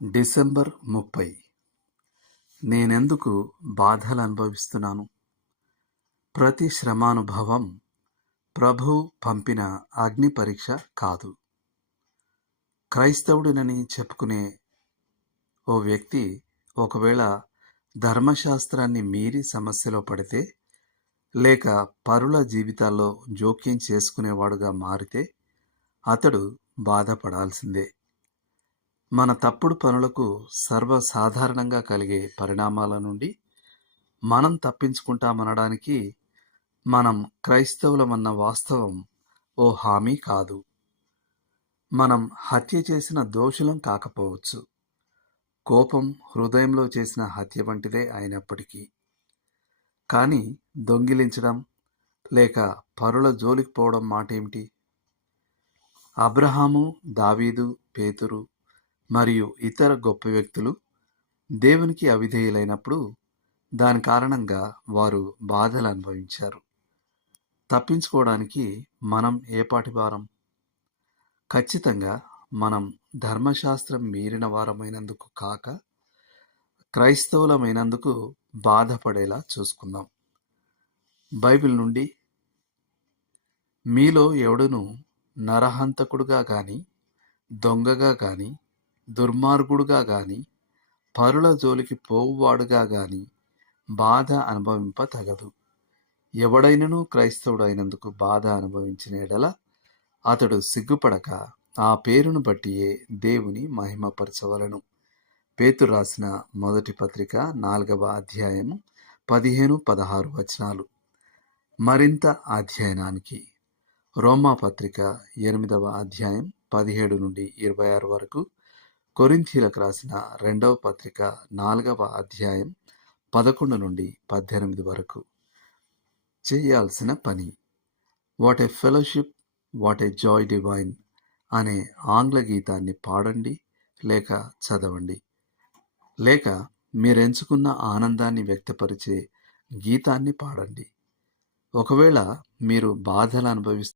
December 30. నేనెందుకు బాధలు అనుభవిస్తున్నాను? ప్రతి శ్రమానుభవం ప్రభువు పంపిన అగ్ని పరీక్ష కాదు. క్రైస్తవుడినని చెప్పుకునే ఓ వ్యక్తి ఒకవేళ ధర్మశాస్త్రాన్ని మీరి సమస్యలో పడితే, లేక పరుల జీవితాల్లో జోక్యం చేసుకునేవాడుగా మారితే అతడు బాధపడాల్సిందే. మన తప్పుడు పనులకు సర్వసాధారణంగా కలిగే పరిణామాల నుండి మనం తప్పించుకుంటామనడానికి మనం క్రైస్తవులమన్న వాస్తవం ఓ హామీ కాదు. మనం హత్య చేసిన దోషులం కాకపోవచ్చు. కోపం హృదయంలో చేసిన హత్య వంటిదే అయినప్పటికీ. కానీ దొంగిలించడం లేక పరుల జోలికి పోవడం మాటేమిటి? అబ్రహాము, దావీదు, పేతురు మరియు ఇతర గొప్ప వ్యక్తులు దేవునికి అవిధేయులైనప్పుడు దాని కారణంగా వారు బాధలు అనుభవించారు. తప్పించుకోవడానికి మనం ఏపాటి వారం? ఖచ్చితంగా మనం ధర్మశాస్త్రం మీరిన వారమైనందుకు కాక క్రైస్తవులమైనందుకు బాధపడేలా చూసుకుందాం. బైబిల్ నుండి, మీలో ఎవడును నరహంతకుడుగా గాని, దొంగగా గాని, దుర్మార్గుడుగా గాని, పరుల జోలికి పోవువాడుగా గాని బాధ అనుభవింప తగదు. ఎవడైనను క్రైస్తవుడు అయినందుకు బాధ అనుభవించిన ఎడల అతడు సిగ్గుపడక ఆ పేరును బట్టియే దేవుని మహిమపరచవలను. పేతురు రాసిన మొదటి పత్రిక 4వ అధ్యాయము 15-16 వచనాలు. మరింత అధ్యయనానికి రోమా పత్రిక 8వ అధ్యాయం 17-26 వరకు, కొరింథీయులకు రాసిన 2వ పత్రిక 4వ అధ్యాయం 11-18 వరకు. చేయాల్సిన పని: what a fellowship, what a Joy divine అనే ఆంగ్ల గీతాన్ని పాడండి లేక చదవండి. లేక మీరెంచుకున్న ఆనందాన్ని వ్యక్తపరిచే గీతాన్ని పాడండి. ఒకవేళ మీరు బాధలు అనుభవిస్తున్న